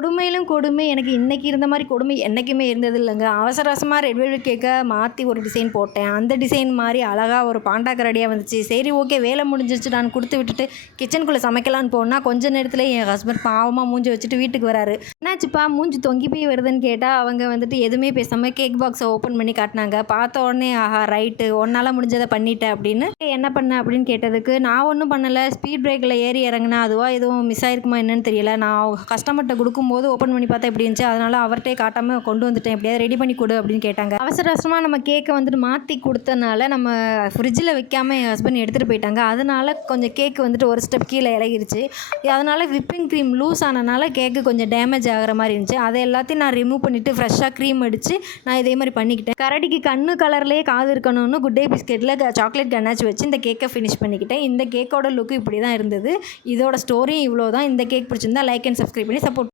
கொடுமையிலும் கொடுமை. எனக்கு இன்னைக்கு இருந்த மாரி கொடுமை என்னைக்குமே இருந்தது இல்லங்க. அவசர அவசரமா ரெட் வெல்வெட் கேக்க மாத்தி ஒரு டிசைன் போட்டேன். அந்த டிசைன் மாரி அழகா ஒரு பாண்டா கரடியா வந்துச்சு. சரி ஓகே வேலை முடிஞ்சிருச்சுடான்னு குடுத்து விட்டுட்டு கிச்சனுக்குள்ள சமைக்கலான்னு போனா, கொஞ்ச நேரத்திலே என் ஹஸ்பண்ட் பாவமா மூஞ்ச வச்சுட்டு வீட்டுக்கு வராரு. "என்னாச்சுப்பா மூஞ்சி தொங்கி போய் வருதுன்னு" கேட்டா, அவங்க வந்துட்டு எதுவுமே பேசாம கேக் பாக்ஸ ஓப்பன் பண்ணி காட்டுனாங்க. பார்த்த உடனே ஆஹா ரைட்டு உன்னால முடிஞ்சத பண்ணிட்ட அப்படின்னு. "என்ன பண்ண?" அப்படின்னு கேட்டதுக்கு, "நான் ஒண்ணும் பண்ணல. ஸ்பீட் பிரேக்ல ஏறி இறங்குனேன். அதுவா எதுவும் மிஸ் ஆயிருக்குமா என்னன்னு தெரியல. நான் கஸ்டமர்ட்ட குடுக்கும்போது ஓப்பன் பண்ணி பார்த்தா இப்படி இருந்துச்சு. அதனால அவர்ட்டயே காட்டாம கொண்டு வந்துட்டேன். எப்படியாவது ரெடி பண்ணி குடு அப்படின்னு கேட்டாங்க. அவசர அவசரமா நம்ம கேக்க வந்துட்டு மாத்தி குடுத்தனால, நம்ம ஃப்ரிட்ஜில வைக்காம என் ஹஸ்பண்ட் எடுத்துட்டு போயிட்டாங்க. அதனால கொஞ்சம் கேக் வந்துட்டு ஒரு ஸ்டெப் கீழ இறங்கிருச்சு. அதனால விப்பிங் கிரீம் லூஸ் ஆனனால கேக்கு கொஞ்சம் டேமேஜ் ஆகுற மாரி இருந்துச்சு. அத எல்லாத்தையும் நான் ரிமூவ் பண்ணிட்டு ஃப்ரெஷ்ஷா கிரீம் அடிச்சு நான் இதே மாரி பண்ணிக்கிட்டேன். கரடிக்கு கண்ணு கலர்லயே காது இருக்கணும்னு குட் டே பிஸ்கெட்ல சாக்லேட் கனாச் வச்சு இந்த கேக்க ஃபினிஷ் பண்ணிக்கிட்டேன். இந்த கேக்கோட லுக் இப்படி தான் இருந்தது. இதோட ஸ்டோரியும் இவ்வளோ தான். இந்த கேக் பிடிச்சிருந்தா லைக் அண்ட் சப்ஸ்கிரைப் பண்ணி சப்போர்ட்